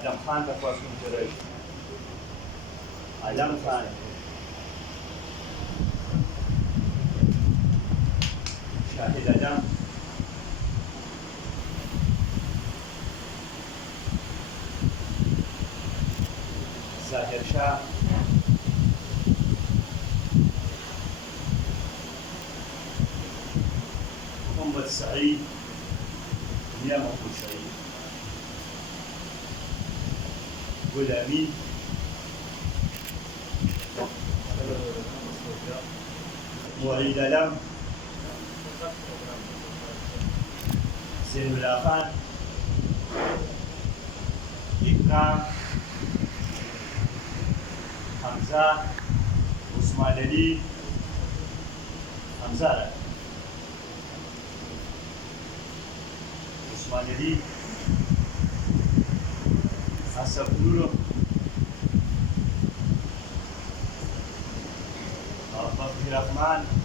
عالم خان تخواستم جري عالم خان شاهد عالم ظاهر شاه محمد سعيد يا محمد سعيد غلامي وليد لم زين الله خان إكرام حمزة عثمان علي حمزة عثمان علي أسف نورو عبد الرحمن